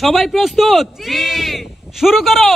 সবাই প্রস্তুত? জি। শুরু করো।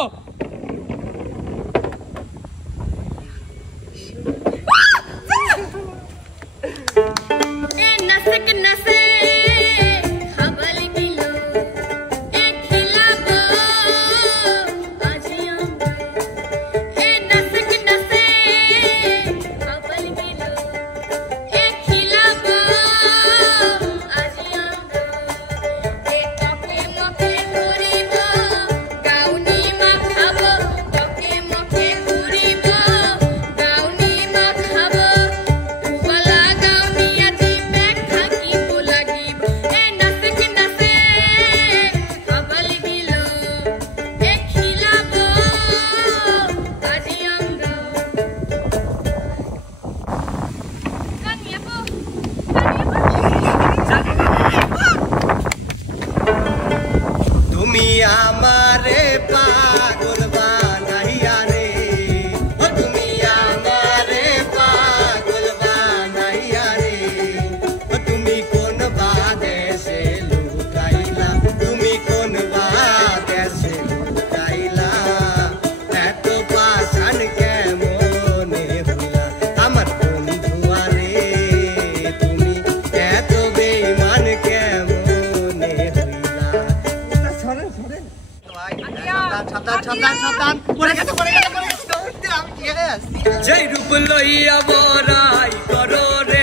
जय रूप लइया बराई करो रे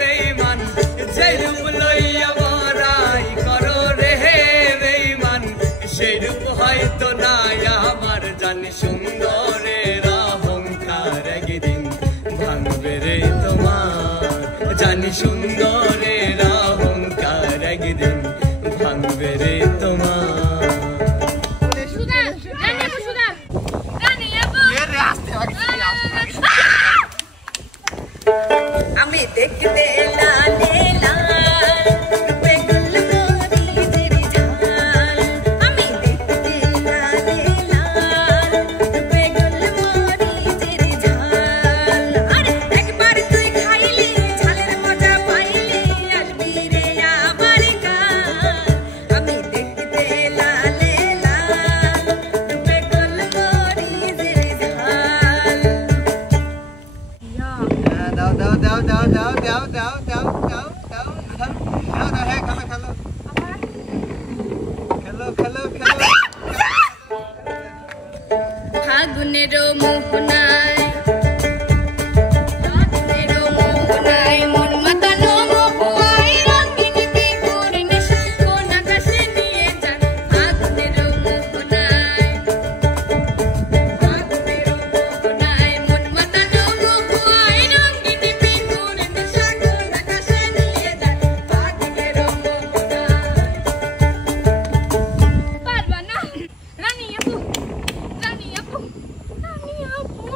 बेईमान, जय रूप लइया बराई करो रे बेईमान, সেই রূপ হয়তো নাই আমার জানি সুন্দরের অহংকার একদিন ভাঙবে রে তোমার, জানি সুন্দরের অহংকার একদিন ভাঙবে রে তোমার। আমি দেখতে লালে লাল রূপে গুলমরিচের ঝাল, আমি দেখতে লালে লাল রূপে গুলমরিচের ঝাল। আরে একবার তুই খাইলি ঝালের মজা পাইলি আসবি রে আমার গান। আমি দেখতে লালে লাল রূপে গুলমরিচের ঝাল। দাও দাও দাও দাও দাও দাও দাও দাও দাও দাও দাও দাও হ্যাঁ খেলো খেলো খেলো খেলো খেলো। ফাগুনের মোহনায় মন মাতানো মহুয়ায় রঙিন বিহুর নেশা কোন আকাশে নিয়ে যান। ফাগুনের মোহনায় মন মাতানো মহুয়ায় রঙিন বিহুর নেশা কোন আকাশে নিয়ে যান। ফাগুনের মোহনায় পারবা না রানী আপু, রানী আপু, রানী আপু।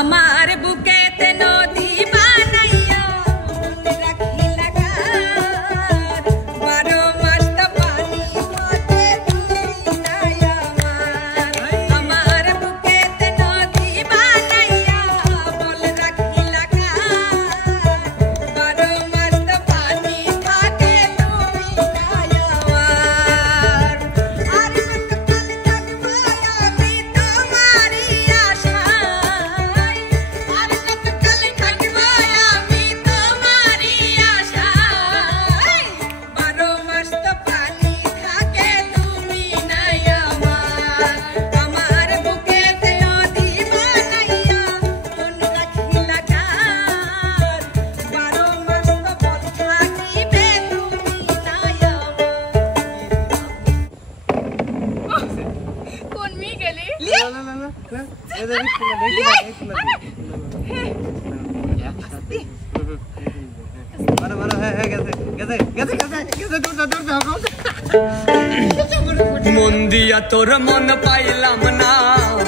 আমার বুকেতে নদী বানাইয়া মনে রাখি লাগার, 12 মাস তো পানি মতে তুলি নাই আমার। আমার বুকেতে নদী বানাইয়া মনে রাখি লাগার, 12 মাস তো পানি থাকে তুমি নাই আমার। আর কতকাল থাকবো আমি তোমারই আশায়, আর কতকাল থাকবো আমি তোমারই আশায়। 12 মাস তো পানি থাকে তুমি নাই আমার। আমার বুকেতে নদী বানাইয়া মন রাখি লাগার, 12 মাস তো বল থাকিবে তুমি নাই আমার। কোন মি গেলি না না না এদের মারো মারো হ্যাঁ হ্যাঁ গেছে গেছে গেছে গেছে গেছে দূর দূর দূর। মন দিয়া তোর মন পাইলাম না,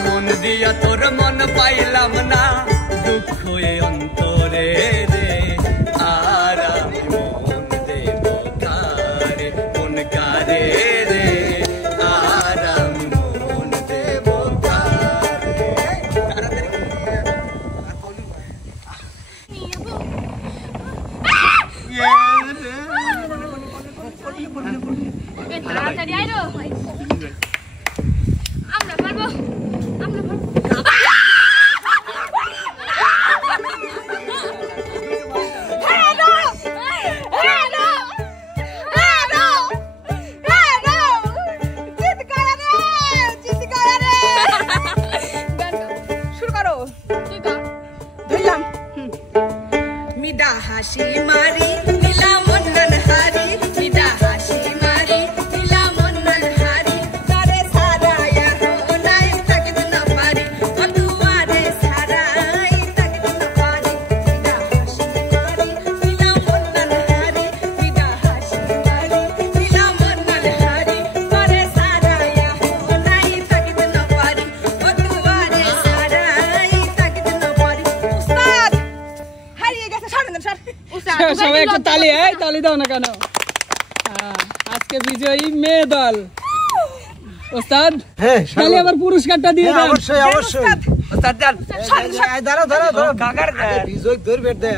মন দিয়া তোর মন পাইলাম না, দুঃখ এ অন্তরে রে। আর আমি মন দেব কারে, মন কারে রে। আর আমি মন দেব কারে। তাড়াতাড়ি তাড়াতাড়ি আইরো আমরা পারবো মিডা হাসি মারি নীলা মন্নন হারি মিডা হাসি মারি নীলা মন্নন হারি তারে সারায়া হো নাই তাকিদ না পারি অতুয়ারে সারাই তাকিদ না পারি মিডা হাসি মারি নীলা মন্নন হারি মিডা হাসি মারি নীলা মন্নন হারি তারে সারায়া হো নাই তাকিদ না পারি অতুয়ারে সারাই তাকিদ না পারি উস্তাদ হারিয়ে গেছে সবাই একটু তালি তালি দাও না কেন আজকে বিজয়ী মেয়ে দল ওস্তাদ তাহলে আবার পুরস্কারটা দিয়ে দাও অবশ্যই অবশ্যই ওস্তাদ দেন ধরো ধরো ধরো কাকার দেন বিজয় ধরবে দে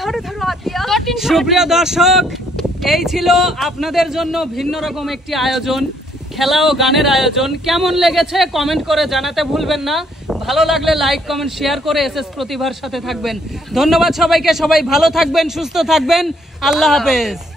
ধরো ধরো আতিয়া সুপ্রিয় দর্শক এই ছিল আপনাদের জন্য ভিন্ন রকম একটি আয়োজন খেলা ও গানের আয়োজন কেমন লেগেছে কমেন্ট করে জানাতে ভুলবেন না ভালো লাগলে লাইক কমেন্ট শেয়ার করে এসএস প্রতিভার সাথে থাকবেন ধন্যবাদ সবাইকে সবাই ভালো থাকবেন সুস্থ থাকবেন আল্লাহ হাফেজ